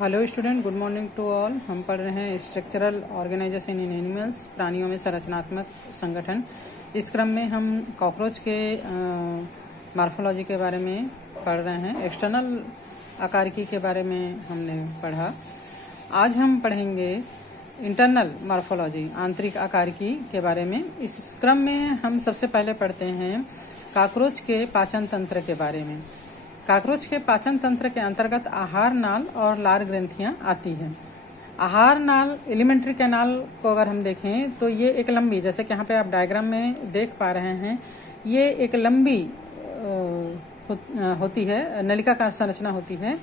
Hello student, good morning to all. हम पढ़ रहे हैं स्ट्रक्चरल ऑर्गेनाइजेशन इन एनिमल्स, प्राणियों में संरचनात्मक संगठन। इस क्रम में हम कॉकरोच के मॉर्फोलॉजी के बारे में पढ़ रहे हैं। एक्सटर्नल आकारिकी के बारे में हमने पढ़ा। आज हम पढ़ेंगे इंटरनल मॉर्फोलॉजी, आंतरिक आकारिकी के बारे में। इस क्रम में हम सबसे पहले पढ़ते हैं कॉकरोच के पाचन तंत्र के बारे में। कॉकरोच के पाचन तंत्र के अंतर्गत आहार नाल और लार ग्रंथियां आती हैं। आहार नाल, एलिमेंट्री कैनाल को अगर हम देखें तो ये एक लंबी, जैसे कि यहाँ पे आप डायग्राम में देख पा रहे हैं, ये एक लंबी होती है, नलिकाकार संरचना होती है,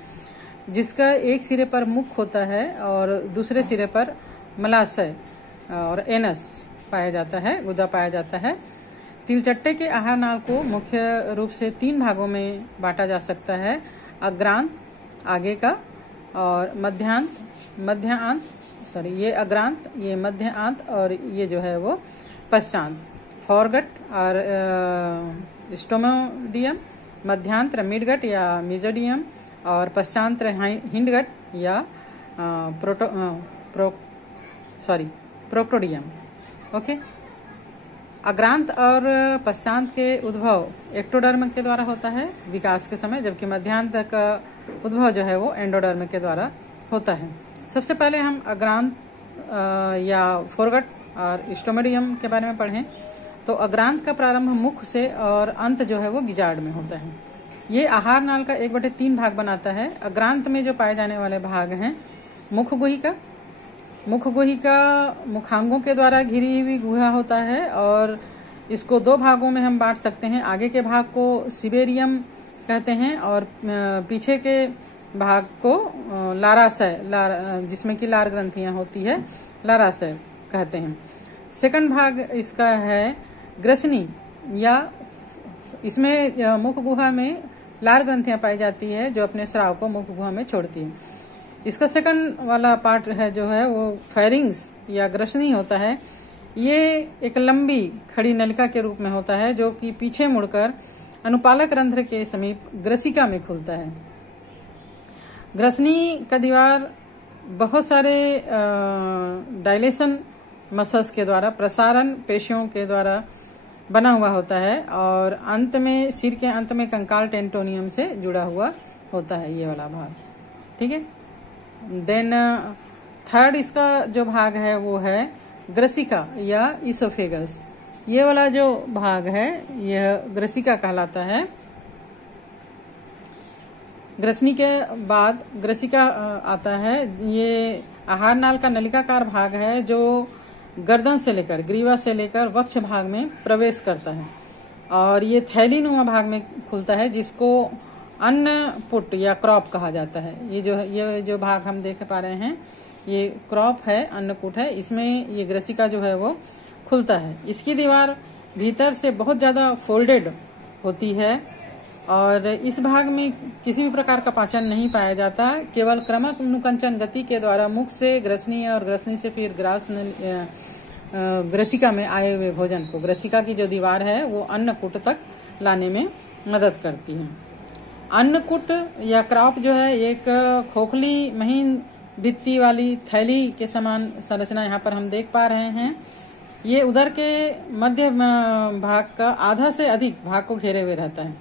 जिसका एक सिरे पर मुख होता है और दूसरे सिरे पर मलाशय और एनस पाया जाता है, गुदा पाया जाता है। तिलचट्टे के आहार नाल को मुख्य रूप से 3 भागों में बांटा जा सकता है। अग्रांत, आगे का, और ये अग्रांत, ये मध्य आंत, और ये जो है वो पश्चांत। फॉरगट और स्टोमोडियम, मध्यांत्र मिडगट या मिजोडियम, और पश्चांत्र हिंडगट या प्रोक्टोडियम। ओके। अग्रांत और पश्चांत के उद्भव एक्टोडर्म के द्वारा होता है विकास के समय, जबकि मध्यांत का उद्भव जो है वो एंडोडर्म के द्वारा होता है। सबसे पहले हम अग्रांत या फोरगट और स्टोमोडियम के बारे में पढ़ें तो अग्रांत का प्रारंभ मुख से और अंत जो है वो गिजार्ड में होता है। ये आहार नाल का 1/3 भाग बनाता है। अग्रांत में जो पाए जाने वाले भाग हैं मुख गुहिका मुखांगों के द्वारा घिरी हुई गुहा होता है, और इसको 2 भागों में हम बांट सकते हैं। आगे के भाग को सिबेरियम कहते हैं और पीछे के भाग को लाराशय, जिसमें कि लार ग्रंथियां होती है, लाराशय कहते हैं। सेकंड भाग इसका है ग्रसनी, या इसमें मुख गुहा में लार ग्रंथियां पाई जाती है जो अपने स्राव को मुख गुहा में छोड़ती है। इसका सेकंड वाला पार्ट है जो है वो फेरिंग्स या ग्रसनी होता है। ये एक लंबी खड़ी नलिका के रूप में होता है जो कि पीछे मुड़कर अनुपालक रंध्र के समीप ग्रसिका में खुलता है। ग्रसनी का दीवार बहुत सारे डायलेशन मसल्स के द्वारा, प्रसारण पेशियों के द्वारा बना हुआ होता है, और अंत में, सिर के अंत में कंकाल टेंटोनियम से जुड़ा हुआ होता है ये वाला भाग। ठीक है। देन थर्ड इसका जो भाग है वो है ग्रसिका या इसोफेगस। ये वाला जो भाग है यह ग्रसिका कहलाता है। ग्रसनी के बाद ग्रसिका आता है। ये आहार नाल का नलिकाकार भाग है जो गर्दन से लेकर, ग्रीवा से लेकर वक्ष भाग में प्रवेश करता है, और ये थैलीनुमा भाग में खुलता है जिसको अन्नपुट या क्रॉप कहा जाता है। ये जो भाग हम देख पा रहे हैं ये क्रॉप है, अन्नकूट है। इसमें ये ग्रसिका जो है वो खुलता है। इसकी दीवार भीतर से बहुत ज्यादा फोल्डेड होती है, और इस भाग में किसी भी प्रकार का पाचन नहीं पाया जाता। केवल क्रमक अनुकंचन गति के द्वारा मुख से ग्रसनी और ग्रसनी से फिर ग्रसिका में आए हुए भोजन को, ग्रसिका की जो दीवार है वो अन्नकूट तक लाने में मदद करती है। अन्नकूट या क्रॉप जो है एक खोखली महीन भित्ति वाली थैली के समान संरचना यहाँ पर हम देख पा रहे हैं। ये उदर के मध्य भाग का आधा से अधिक भाग को घेरे हुए रहता है।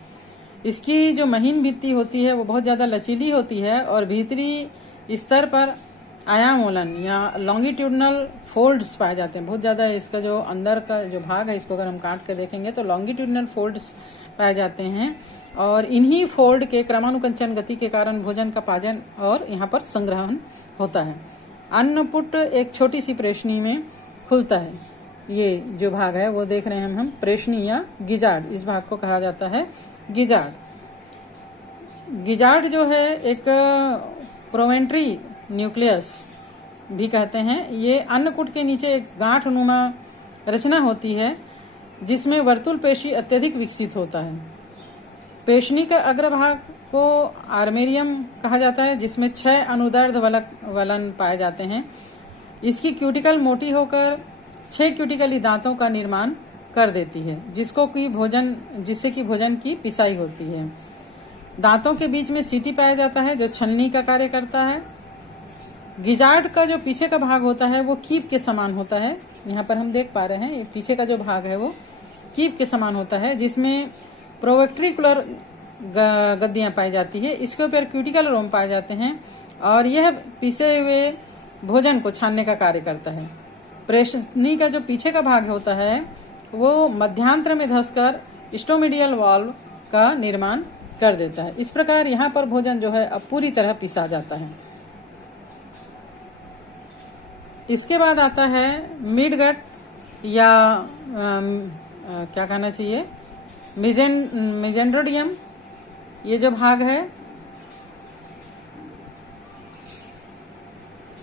इसकी जो महीन भित्ति होती है वो बहुत ज्यादा लचीली होती है, और भीतरी स्तर पर आयामोलन या लॉन्गिट्यूडनल फोल्ड्स पाए जाते हैं। बहुत ज्यादा इसका जो अंदर का जो भाग है, इसको अगर हम काट के देखेंगे तो लॉन्गिट्यूडनल फोल्ड्स पाए जाते हैं, और इन्हीं फोल्ड के क्रमानुकंचन गति के कारण भोजन का पाचन और यहाँ पर संग्रहण होता है। अन्नपुट एक छोटी सी प्रेषणी में खुलता है। ये जो भाग है वो देख रहे हैं हम प्रेषणी या गिजार्ड, इस भाग को कहा जाता है गिजार्ड। गिजार्ड जो है एक प्रोवेंट्री न्यूक्लियस भी कहते हैं। ये अन्नकूट के नीचे एक गांठ नुमा रचना होती है जिसमें वर्तुल पेशी अत्यधिक विकसित होता है। पेशनी का अग्रभाग को आर्मेरियम कहा जाता है, जिसमें 6 अनुदैर्ध्य वलन पाए जाते हैं। इसकी क्यूटिकल मोटी होकर 6 क्यूटिकली दांतों का निर्माण कर देती है, जिससे कि भोजन की पिसाई होती है। दांतों के बीच में सीटी पाया जाता है जो छलनी का कार्य करता है। गिजार्ड का जो पीछे का भाग होता है वो कीप के समान होता है। यहाँ पर हम देख पा रहे हैं ये पीछे का जो भाग है वो कीप के समान होता है, जिसमें प्रोवेंट्रिकुलर गद्दियां पाई जाती है। इसके ऊपर क्यूटिकल रोम पाए जाते हैं और यह पीसे हुए भोजन को छानने का कार्य करता है। प्रेषणी का जो पीछे का भाग होता है वो मध्यांतर में धंसकर स्टोमिडियल वाल्व का निर्माण कर देता है। इस प्रकार यहाँ पर भोजन जो है अब पूरी तरह पिसा जाता है। इसके बाद आता है मिडगट या क्या कहना चाहिए मेजेंड्रोडियम। ये जो भाग है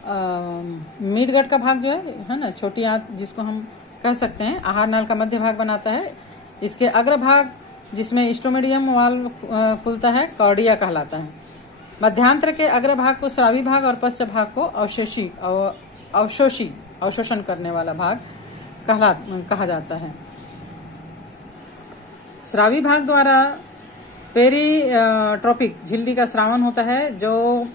मिडगट का भाग जो है ना, छोटी आंत जिसको हम कह सकते हैं, आहार नाल का मध्य भाग बनाता है। इसके अग्र भाग जिसमें स्टोमेडियम वाल्व खुलता है कॉर्डिया कहलाता है। मध्यांतर के अग्र भाग को स्रावी भाग और पश्च भाग को अवशोषण करने वाला भाग कहा जाता है। स्रावी भाग द्वारा पेरीट्रोपिक झिल्ली का स्रावन होता है, जो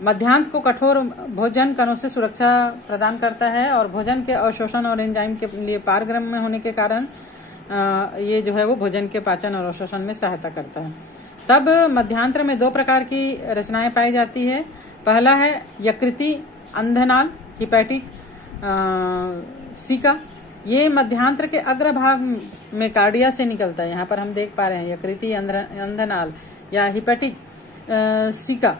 मध्यांत को कठोर भोजन कणों से सुरक्षा प्रदान करता है और भोजन के अवशोषण और एंजाइम के लिए पारगम्य में होने के कारण ये जो है वो भोजन के पाचन और अवशोषण में सहायता करता है। तब मध्यांतर में दो प्रकार की रचनाएं पाई जाती है। पहला है यकृति अंधनाल हिपैटिक सीका। ये मध्यांतर के अग्र भाग में कार्डिया से निकलता है। यहाँ पर हम देख पा रहे हैं यकृति अंधनाल या हिपैटिक सीका।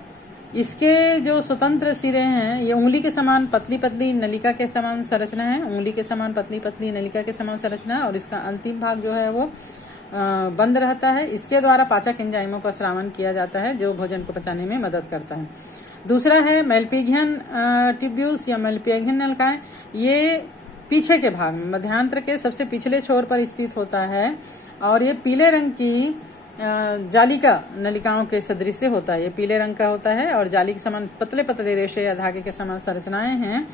इसके जो स्वतंत्र सिरे हैं ये उंगली के समान पतली पतली नलिका के समान संरचना है, उंगली के समान पतली पतली नलिका के समान संरचना है और इसका अंतिम भाग जो है वो बंद रहता है। इसके द्वारा पाचक एंजाइमों का स्रावन किया जाता है जो भोजन को पचाने में मदद करता है। दूसरा है मेलपिगियन ट्यूब्यूस या मेलपिगियन नलिकाएं। ये पीछे के भाग में मध्यांतर के सबसे पिछले छोर पर स्थित होता है और ये पीले रंग की जालिका नलिकाओं के सदृश होता है। ये पीले रंग का होता है और जाली के समान पतले पतले रेशे या धागे के समान संरचनाएं हैं।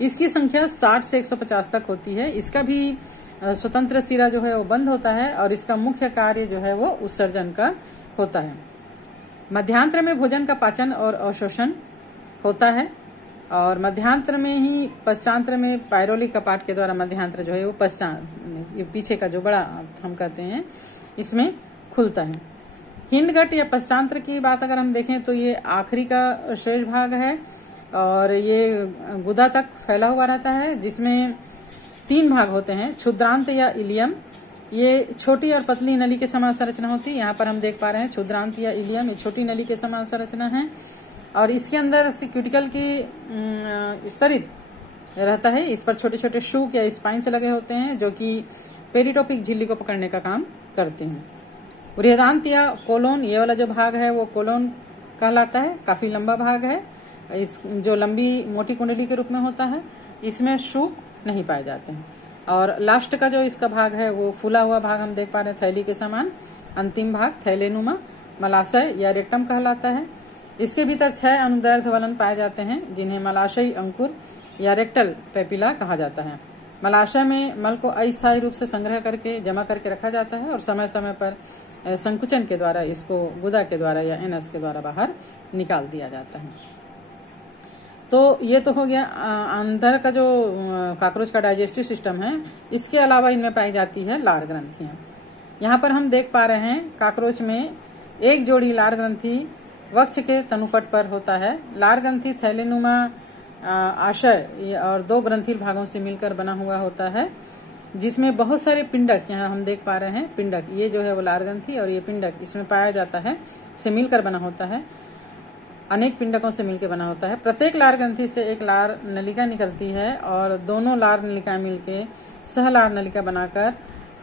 इसकी संख्या 60 से 150 तक होती है। इसका भी स्वतंत्र सिरा जो है वो बंद होता है और इसका मुख्य कार्य जो है वो उत्सर्जन का होता है। मध्यांतर में भोजन का पाचन और अवशोषण होता है और मध्यांतर में ही पश्चांतर में पायरोलिक कपाट के द्वारा मध्यांतर जो है वो ये पीछे का जो बड़ा हम कहते हैं इसमें खुलता है। हिंडगट या पश्चांतर की बात अगर हम देखें तो ये आखिरी का शेष भाग है और ये गुदा तक फैला हुआ रहता है, जिसमें 3 भाग होते हैं। क्षुद्रांत या इलियम, ये छोटी और पतली नली के समान संरचना होती है। यहाँ पर हम देख पा रहे हैं क्षुद्रांत या इलियम, ये छोटी नली के समान संरचना है और इसके अंदर से क्यूटिकल की स्तरित रहता है। इस पर छोटे छोटे शूक या स्पाइन से लगे होते हैं जो कि पेरिटोपिक झिल्ली को पकड़ने का काम करते हैं। बृहदांत या कोलोन, ये वाला जो भाग है वो कोलोन कहलाता है। काफी लंबा भाग है, इस जो लंबी मोटी कुंडली के रूप में होता है। इसमें शूक नहीं पाए जाते हैं। और लास्ट का जो इसका भाग है वो फूला हुआ भाग हम देख पा रहे हैं थैली के समान। अंतिम भाग थैलेनुमा मलाशय या रेक्टम कहलाता है। इसके भीतर 6 अनुदैर्ध्य वलन पाए जाते हैं जिन्हें मलाशयी अंकुर या रेक्टल पेपिला कहा जाता है। मलाशय में मल को अस्थायी रूप से संग्रह करके जमा करके रखा जाता है और समय समय पर संकुचन के द्वारा इसको गुदा के द्वारा या एनस के द्वारा बाहर निकाल दिया जाता है। तो ये तो हो गया अंदर का जो काकरोच का डाइजेस्टिव सिस्टम है। इसके अलावा इनमें पाई जाती है लार ग्रंथियां। यहाँ पर हम देख पा रहे हैं काकरोच में एक जोड़ी लार ग्रंथि वक्ष के तनुपट पर होता है। लार ग्रंथि थैलेनुमा आशय और 2 ग्रंथिल भागों से मिलकर बना हुआ होता है, जिसमें बहुत सारे पिंडक, यहाँ हम देख पा रहे हैं पिंडक, ये जो है वो लार ग्रंथि और ये पिंडक इसमें पाया जाता है, से मिलकर बना होता है। अनेक पिंडकों से मिलकर बना होता है। प्रत्येक लार ग्रंथि से एक लार नलिका निकलती है और दोनों लार नलिकाएं मिलकर सहलार नलिका बनाकर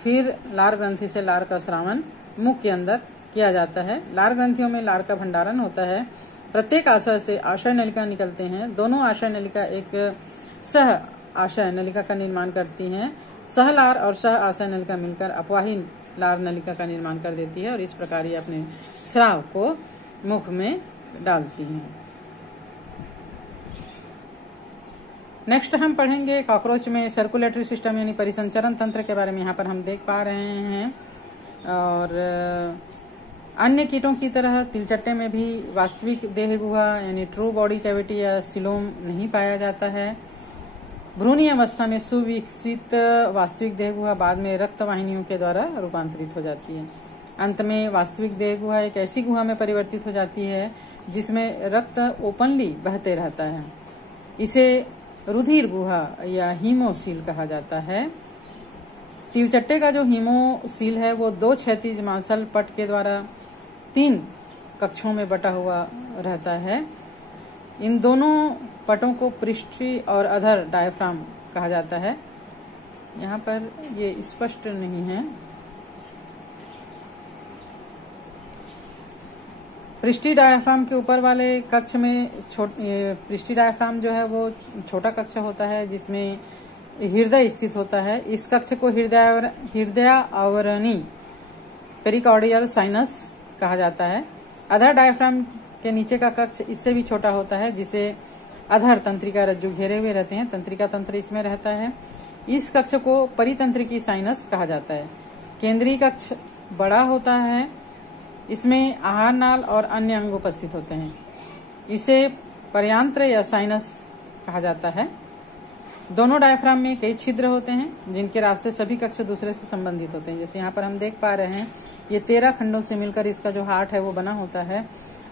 फिर लार ग्रंथि से लार का स्रावन मुख के अंदर किया जाता है। लार ग्रंथियों में लार का भंडारण होता है। प्रत्येक आशय से आशय नलिका निकलते हैं। दोनों आशय नलिका एक सह आशय नलिका का निर्माण करती हैं। सह लार और सह आशय नलिका मिलकर अपवाही लार नलिका का निर्माण कर देती है और इस प्रकार ये अपने स्राव को मुख में डालती हैं। नेक्स्ट हम पढ़ेंगे कॉकरोच में सर्कुलेटरी सिस्टम यानी परिसंचरण तंत्र के बारे में। यहाँ पर हम देख पा रहे हैं और अन्य कीटों की तरह तिलचट्टे में भी वास्तविक देह गुहा यानी ट्रू बॉडी कैविटी या सिलोम नहीं पाया जाता है। भ्रूणीय अवस्था में सुविकसित वास्तविक देह गुहा बाद में रक्त वाहिनियों के द्वारा रूपांतरित हो जाती है। अंत में वास्तविक देह गुहा एक ऐसी गुहा में परिवर्तित हो जाती है जिसमें रक्त ओपनली बहते रहता है। इसे रुधिर गुहा या हीमोसील कहा जाता है। तिलचट्टे का जो हीमोसील है वो 2 क्षैतिज मांसल पट के द्वारा 3 कक्षों में बटा हुआ रहता है। इन दोनों पटों को पृष्ठी और अधर डायफ्राम कहा जाता है। यहाँ पर ये स्पष्ट नहीं है। पृष्ठी डायफ्राम के ऊपर वाले कक्ष में पृष्ठी डायफ्राम जो है वो छोटा कक्ष होता है जिसमें हृदय स्थित होता है। इस कक्ष को हृदय आवरणी पेरिकार्डियल साइनस कहा जाता है। अधर डायफ्राम के नीचे का कक्ष इससे भी छोटा होता है जिसे अधर तंत्रिका रज्जु घेरे हुए रहते हैं। तंत्रिका तंत्र इसमें रहता है। इस कक्ष को परितंत्रिकी साइनस कहा जाता है। केंद्रीय कक्ष बड़ा होता है। इसमें आहार नाल और अन्य अंग उपस्थित होते हैं। इसे पर्यांत्र या साइनस कहा जाता है। दोनों डायफ्राम में कई छिद्र होते हैं जिनके रास्ते सभी कक्ष दूसरे से संबंधित होते हैं। जैसे यहाँ पर हम देख पा रहे हैं ये 13 खंडों से मिलकर इसका जो हार्ट है वो बना होता है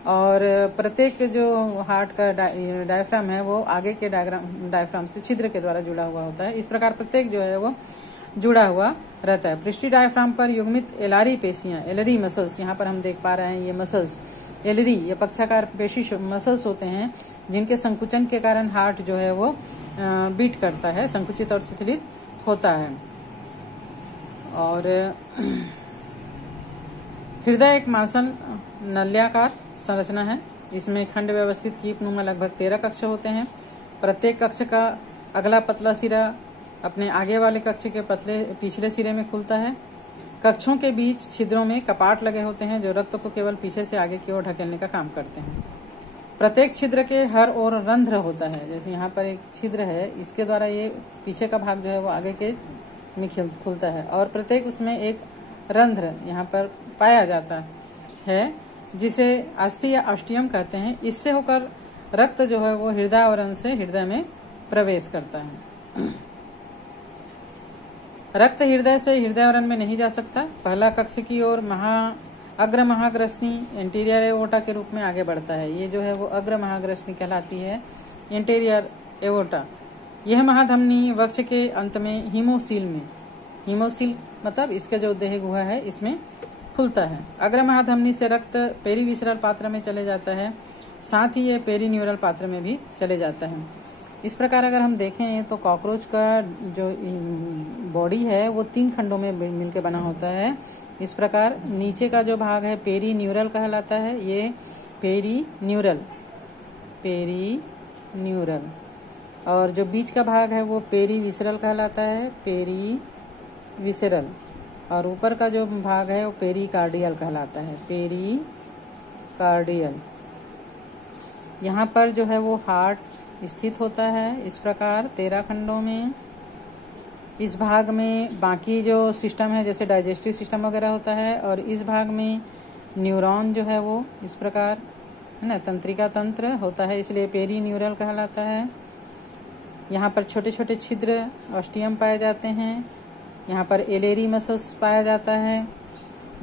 और प्रत्येक जो हार्ट का डायफ्राम है वो आगे के डायफ्राम से छिद्र के द्वारा जुड़ा हुआ होता है। इस प्रकार प्रत्येक जो है वो जुड़ा हुआ रहता है। पृष्ठी डायफ्राम पर युग्मित एलारी पेशियां, एलरी मसल्स, यहाँ पर हम देख पा रहे हैं ये मसल्स एलरी या पक्षाकार पेशी मसल्स होते हैं जिनके संकुचन के कारण हार्ट जो है वो बीट करता है, संकुचित और शिथिलित होता है। और हृदय एक मांसल नल्याकार संरचना है। इसमें खंड व्यवस्थित कीपनुमा लगभग 13 कक्ष होते हैं। प्रत्येक कक्ष का अगला पतला सिरा अपने आगे वाले कक्ष के पतले पिछले सिरे में खुलता है। कक्षों के बीच छिद्रों में कपाट लगे होते हैं जो रक्त को केवल पीछे से आगे की ओर ढकेलने का काम करते हैं। प्रत्येक छिद्र के हर ओर रंध्र होता है। जैसे यहाँ पर एक छिद्र है, इसके द्वारा ये पीछे का भाग जो है वो आगे के में खुलता है और प्रत्येक उसमें एक रंध्र यहाँ पर पाया जाता है जिसे अस्थि या ऑस्टियम कहते हैं। इससे होकर रक्त जो है वो हृदय आवरण से हृदय में प्रवेश करता है। रक्त हृदय से हृदय आवरण में नहीं जा सकता। पहला कक्ष की ओर अग्र महाग्रसनी एंटीरियर एओर्टा के रूप में आगे बढ़ता है। ये जो है वो अग्र महाग्रसनी कहलाती है, एंटीरियर एओर्टा। यह महाधमनी वक्ष के अंत में हीमोसील मतलब इसका जो देह गुहा है इसमें खुलता है। अग्र महाधमनी से रक्त पेरीविसरल पात्र में चले जाता है, साथ ही ये पेरीन्यूरल पात्र में भी चले जाता है। इस प्रकार अगर हम देखें तो कॉकरोच का जो बॉडी है वो 3 खंडों में मिलकर बना होता है। इस प्रकार नीचे का जो भाग है पेरीन्यूरल कहलाता है, ये पेरीन्यूरल और जो बीच का भाग है वो पेरीविसरल कहलाता है, पेरीविसरल। और ऊपर का जो भाग है वो पेरिकार्डियल कहलाता है, पेरिकार्डियल। यहाँ पर जो है वो हार्ट स्थित होता है इस प्रकार 13 खंडों में। इस भाग में बाकी जो सिस्टम है जैसे डाइजेस्टिव सिस्टम वगैरह होता है और इस भाग में न्यूरॉन जो है वो इस प्रकार है ना तंत्रिका तंत्र होता है, इसलिए पेरीन्यूरल कहलाता है। यहाँ पर छोटे छोटे छिद्र ऑस्टियम पाए जाते हैं। यहाँ पर एलेरी मसल्स पाया जाता है।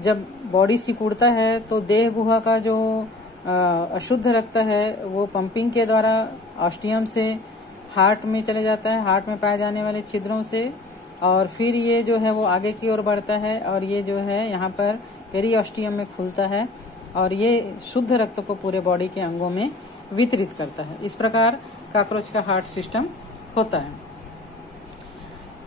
जब बॉडी सिकुड़ता है तो देह गुहा का जो अशुद्ध रक्त है वो पंपिंग के द्वारा ऑस्टियम से हार्ट में चले जाता है, हार्ट में पाए जाने वाले छिद्रों से, और फिर ये जो है वो आगे की ओर बढ़ता है और ये जो है यहाँ पर पेरीऑस्टियम में खुलता है और ये शुद्ध रक्त को पूरे बॉडी के अंगों में वितरित करता है। इस प्रकार कॉकरोच का हार्ट सिस्टम होता है।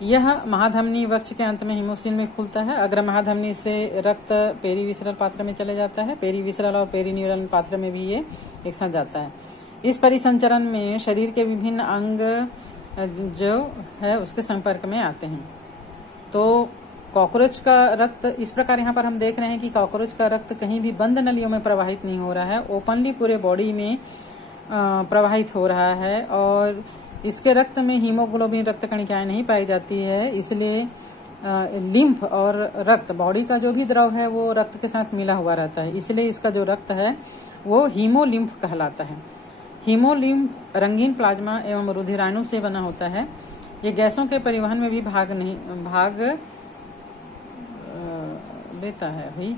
यह महाधमनी वक्ष के अंत में हीमोसील में खुलता है। अग्र महाधमनी से रक्त पेरीविसरल पात्र में चले जाता है, पेरीविसरल और पेरीन्यूरल पात्र में भी ये एक साथ जाता है। इस परिसंचरण में शरीर के विभिन्न अंग जो है उसके संपर्क में आते हैं। तो कॉकरोच का रक्त इस प्रकार यहाँ पर हम देख रहे हैं कि कॉकरोच का रक्त कहीं भी बंद नलियों में प्रवाहित नहीं हो रहा है, ओपनली पूरे बॉडी में प्रवाहित हो रहा है और इसके रक्त में हीमोग्लोबिन रक्त कणिकाएं नहीं पाई जाती है, इसलिए लिम्फ और रक्त, बॉडी का जो भी द्रव है वो रक्त के साथ मिला हुआ रहता है, इसलिए इसका जो रक्त है वो हीमोलिम्फ कहलाता है। हीमोलिम्फ रंगीन प्लाज्मा एवं रुधिराणु से बना होता है। ये गैसों के परिवहन में भी भाग लेता है भाई।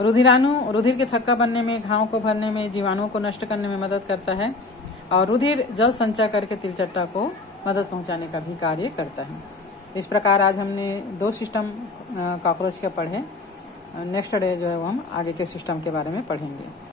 रुधिराणु रुधिर के थक्का बनने में, घाव को भरने में, जीवाणुओं को नष्ट करने में मदद करता है और रुधिर जल संचय करके तिलचट्टा को मदद पहुंचाने का भी कार्य करता है। इस प्रकार आज हमने 2 सिस्टम कॉकरोच के पढ़े। नेक्स्ट डे जो है वो हम आगे के सिस्टम के बारे में पढ़ेंगे।